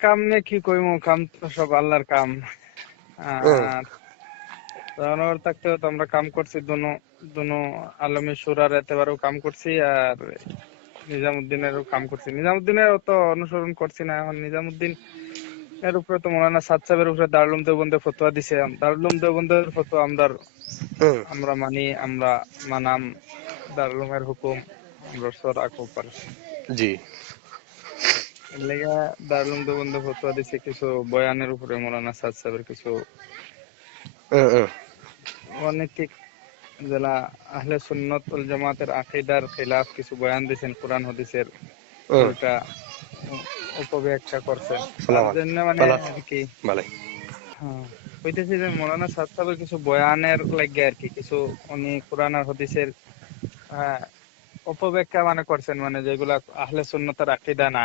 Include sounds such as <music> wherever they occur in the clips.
কাম নিয়ে কি কইমু? কাম তো সব আল্লাহর কাম। জানোয়ার থাকতেও তো আমরা কাম করছি দুনো দুনো আলমী সুরার এতেবারেও কাম করছি আর নিজামুদ্দিনেরও কাম করছি। নিজামুদ্দিনের অত অনুসরণ করছি না এখন। নিজামুদ্দিন এর উপরে তো মৌলানা সাদ সাহেবের উপরে দারুলুম দেওবন্দের ফতোয়া দিছে। দারুলুম দেওবন্দের ফতোয়া আমরা আমরা মানি আমরা মানাম। দারুলুমের হুকুম আমরা সর জি। লেগা দারুলুম দেওবন্দের ফতোয়া দিছে কিছু বয়ানের উপরে মৌলানা সাদ সাহেবের কিছু অনৈতিক যারা আহলে সুন্নত ওয়াল জামাতের আকীদার খিলাফ কিছু বয়ান দিয়েছেন কোরআন হাদিসের ওটা উপব্যাখ্যা করছেন। তার জন্য মানে আর কি। হ্যাঁ, কইতেছি যে মৌলানা সাদ সাহেবের কিছু বয়ানের লাগে আর কি কিছু উনি কোরআন আর হাদিসের হ্যাঁ, অপব্যাখ্যা মানে করছেন মানে যেগুলা আহলে সুন্নতের আকীদা না।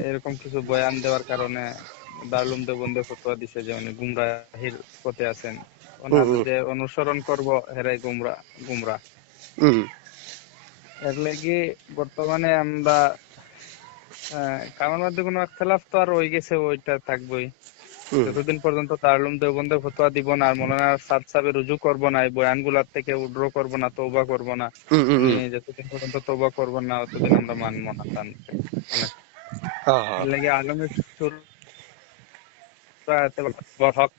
এরকম কিছু বয়ান দেওয়ার কারণে দারুলুম দেবন্দে ফতোয়া দিছে যে উনি গুমরাহির পথে আছেন। ওনার। যে অনুসরণ করব হেরাই গুমরা গুমরা। এর লাগি বর্তমানে আমরা কামের মধ্যে কোনো খেলাফ তো আর হয়ে গেছে ওইটা থাকবোই। যতদিন পর্যন্ত দারুলুম দেওবন্দে ফতোয়া দিব না আর মৌলানা সাদ সাহেব রুজু করব না এই বয়ানগুলার থেকে উড্র করব না তৌবা করব না। যতদিন পর্যন্ত তৌবা করব না ততদিন আমরা মানবো না এর লাগি আলমের সুর হক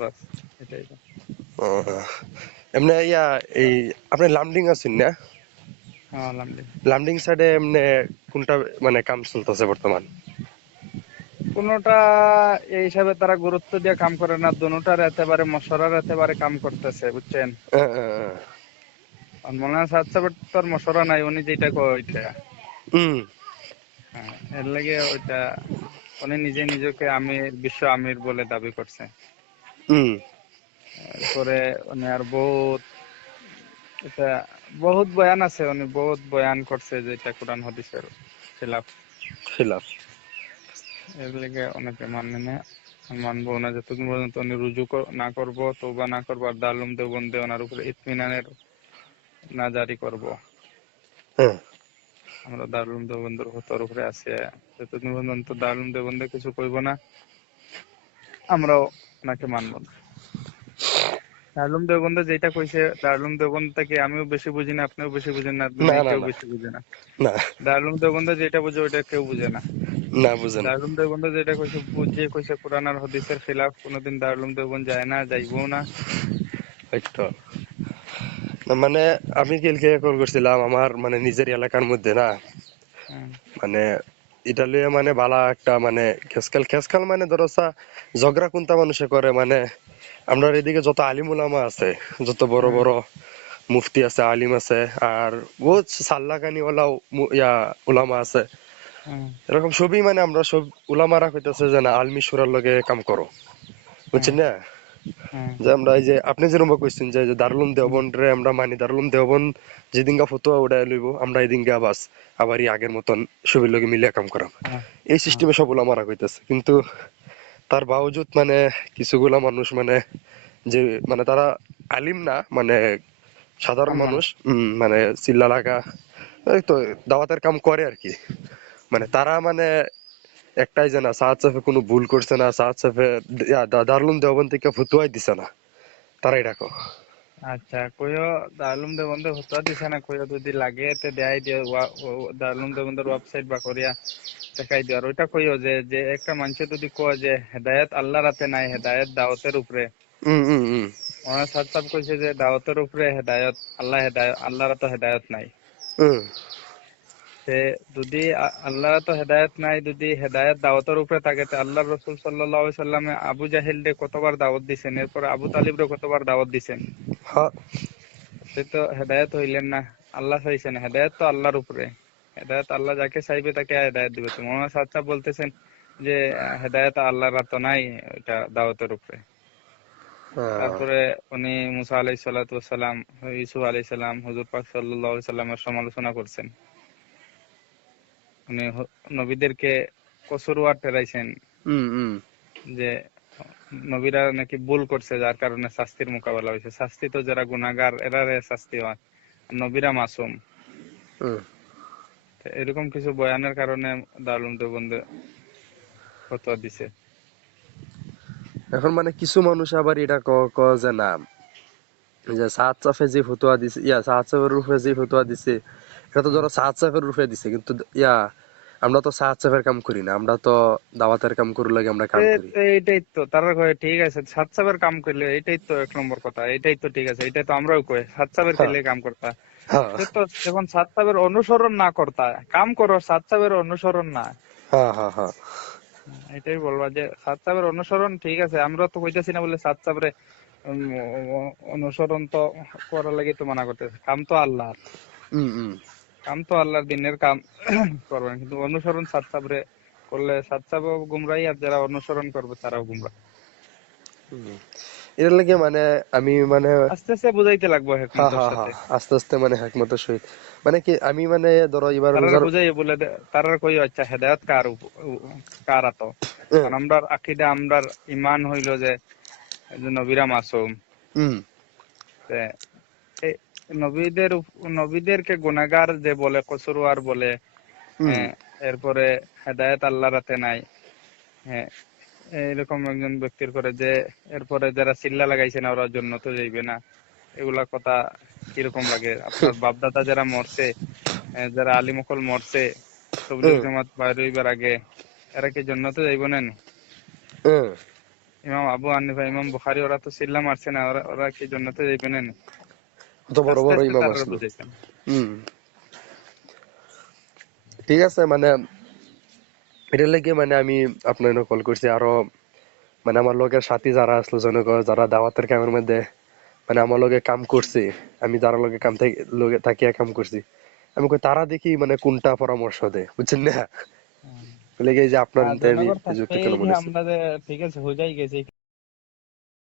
বাস এটাই। এমনি ইয়া এই আপনি লামডিং আছেন না? হ্যাঁ আলহামদুলিল্লাহ লামডিং সাইডে এমনি কোনটা মানে কাম চলতেছে বর্তমান? কোনোটা এই হিসাবে তারা গুরুত্ব দিয়ে কাম করে না দুটার একেবারে মশরার একেবারে কাম করতেছে বুঝছেন? হ্যাঁ, হ্যাঁ, হ্যাঁ। আর মৌলানা সাদ সাহেবের তো আর মশরা নাই উনি যেটা কয় ওইটা। হ্যাঁ, এর লাগে ওইটা উনি নিজে নিজেকে আমির বিশ্ব আমির বলে দাবি করছে। হুম। এরপরে উনি আর বহুত এটা বহুত বয়ান আছে উনি বহুত বয়ান করছে যেটা কোরআন হাদিসের খিলাফ। খিলাফ। এর লেগে অনেকে মানে না মানবো না যতদিন পর্যন্ত উনি রুজু না করব তৌবা না করব আর দারুম দেওবন্দে ওনার উপরে ইতমিনানের না জারি করব। আমরা দারুম দেওবন্দের হতর উপরে আছে। যতদিন পর্যন্ত দারুম দেওবন্দে কিছু কইব না আমরাও ওনাকে মানব না। দারুম দেওবন্দে যেটা কইছে দারুম দেওবন্দ থেকে আমিও বেশি বুঝি না আপনিও বেশি বুঝেন না কেউ বেশি বুঝে না। দারুম দেওবন্দে যেটা বুঝে ওইটা কেউ বুঝে না। না বুঝেন দারুম দেওবন্দ যেটা কইছে বুঝে কইছে কোরআন আর হাদিসের খিলাফ। কোনোদিন দারুম দেওবন্দ যায় না যাইবও না। হয়তো মানে আমি কালকে কল করছিলাম আমার মানে নিজের এলাকার মধ্যে না। হুম, মানে এটা লইয়া মানে বালা একটা মানে খেসকাল খেসকাল মানে ধরো ঝগড়া কোনটা মানুষে করে মানে আমরা এদিকে যত আলিম উলামা আছে যত বড় বড় মুফতি আছে আলিম আছে আর বহুত সাল্লাকানি ওলাও মু- ইয়া উলামা আছে। এরকম সবই মানে আমরা সব উলামারা কইতাছে যে না আলমি সুরার লগে কাম করো। বুঝছেন না? যে আমরা এই যে আপনি যেরকম কইছেন যে দারুলুম দেওবন্দ রে আমরা মানি দারুলুম দেওবন্দ যেদিনকা ফতোয়া উড়াই লইব আমরা এদিনকা বাস আবার আগের মতন সবির লগে মিলিয়ে কাম করাম। এই সিস্টেমে সব উলামারা কইতাছে। কিন্তু তার বাবজুদ মানে কিছুগুলা মানুষ মানে যে মানে তারা আলিম না মানে সাধারণ মানুষ মানে চিল্লা লাগা এই তো দাওয়াতের কাম করে আর কি। মানে তারা মানে একটাই যে না সাহাদ সাফে কোনো ভুল করছে না সাহাদ সাফে দারুলুম দেওবন্দ থেকে ফতুয়াই দিছে না। তারা এটা কো আচ্ছা কইও দারুম দেবন্দ হতা দিছে না কইও যদি লাগে তে দেয় দিও দারুম দেবন্দের ওয়েবসাইট বা করিয়া দেখাই দিও। আর ওইটা কইও যে যে একটা মানুষে যদি কয় যে হেদায়েত আল্লাহর হাতে নাই হেদায়েত দাওয়াতের উপরে। উম ওনার সাদ সাহেব কইছে যে দাওয়াতের উপরে হেদায়েত আল্লাহ হেদায়েত আল্লাহর তো হেদায়েত নাই। সে যদি আ- আল্লাহর তো হেদায়েত নাই যদি হেদায়েত দাওয়াতের উপরে থাকে তে আল্লাহ রসুল সাল্লাল্লাহু আলাইহি সাল্লামে আবু জাহেল রে কতবার দাওয়াত দিছেন? এরপর আবু তালিব রে কতবার দাওয়াত দিছেন? সে তো হেদায়েত হইলেন না আল্লাহ চাইছেন হেদায়েত তো আল্লাহর উপরে। হেদায়েত আল্লাহ যাকে চাইবে তাকে হেদায়েত দিবে। তো মোহাম্মদ সাহেব বলতেছেন যে হেদায়েত আল্লাহর তো নাই এটা দাওয়াতের উপরে। তারপরে উনি মুসা আলাইহিস ওয়াসসালাম ইউসুফ আলাইহিস সালাম হুজুর পাক সাল্লাল্লাহু আলাইহি সাল্লামের সমালোচনা করছেন। হ- নবীদেরকে উম যে নবীরা নাকি ভুল করছে যার কারণে শাস্তির মোকাবেলা হয়েছে। শাস্তি তো যারা গুনাহগার এরারে শাস্তি হয়। নবীরা মাসুম। এরকম কিছু বয়ানের কারণে দারুল দেবন্দ ফতোয়া দিছে। এখন মানে কিছু মানুষ আবার এটা ক ক যে না যে সাফে যে ফতোয়া দিছে ইয়া সাফের রূপে যে ফতোয়া দিছে এটা তো ধরো সাফের রূপে দিছে কিন্তু ইয়া আমরা তো সাফের কাম করি না আমরা তো দাওয়াতের কাম করার লাগে আমরা কাম করি। এইটাই তো তারা কয় ঠিক আছে সাবের কাম করলে এইটাই তো এক নম্বর কথা এইটাই তো ঠিক আছে এটাই তো আমরাও কই সাত সাবের হ্যাঁ। কাম করতা। হ্যাঁ। তো যখন সাত সাবের অনুসরণ না করতা কাম করো সাত সাবের অনুসরণ না। হ্যাঁ হ্যাঁ হ্যাঁ। এটাই বলবা যে সাত সাবের অনুসরণ ঠিক আছে আমরা তো কইতাছি না বলে সাত সাবের অনুসরণ তো করার লাগে তো মানা করতেছে। কাম তো আল্লাহ উম উম। কাম তো আল্লাহর দিনের কাম <coughs> করবেন কিন্তু অনুসরণ সাত সাবরে করলে সাত সাবও গুমরাই আর যারা অনুসরণ করবে তারাও গুমরা। এর লাগে মানে আমি মানে আস্তে আস্তে বুঝাইতে লাগবে আস্তে আস্তে মানে হেকমতের সহিত। মানে কি আমি মানে ধরো এবার বুঝাই বলে দে- তারা কই আচ্ছা হেদায়েত কার কার আতো? আমরার আকিদা আমরার ইমান হইল যে যে নবীরা মাসুম হুম তে এই নবীদের নবীদেরকে গুনাহগার যে বলে কসুরওয়ার বলে হ্যাঁ, এরপরে হেদায়েত আল্লাহর হাতে নাই হ্যাঁ এরকম একজন ব্যক্তির করে যে এরপরে যারা চিল্লা লাগাইছে না ওরা জন্য তো যাইবে না। এগুলা কথা কীরকম লাগে? আপনার <laughs> বাপদাদা যারা মরছে যারা আলিমকল মরছে তবলিগ। জামাত বাইর হইবার আগে এরা কি জন্য তো যাইব না নি? ইমাম আবু হানিফা ইমাম বুখারী ওরা তো চিল্লা মারছে না ওরা ওরা কি জন্য তো যাইবে না? কত বড় বড় ইমাম আসলো। হুম। ঠিক আছে মানে এটার লাগে মানে আমি আপনার কল করছি। আরও মানে আমার লোকের সাথী যারা আসলো জনক যারা দাওয়াতের কামের মধ্যে মানে আমার লগে কাম করছে। আমি যারা লগে কাম থেকে লগে থাকিয়া কাম করছি। আমি কই তারা দেখি মানে কোনটা পরামর্শ দেয় বুঝছেন না? লেগে যে আপনার আর ইন্টারভিউ জনগণ যুক্ত থাকতেই কেন যে মনে হচ্ছে? আমরা যে ঠিক আছে হয়ে যাই গেছে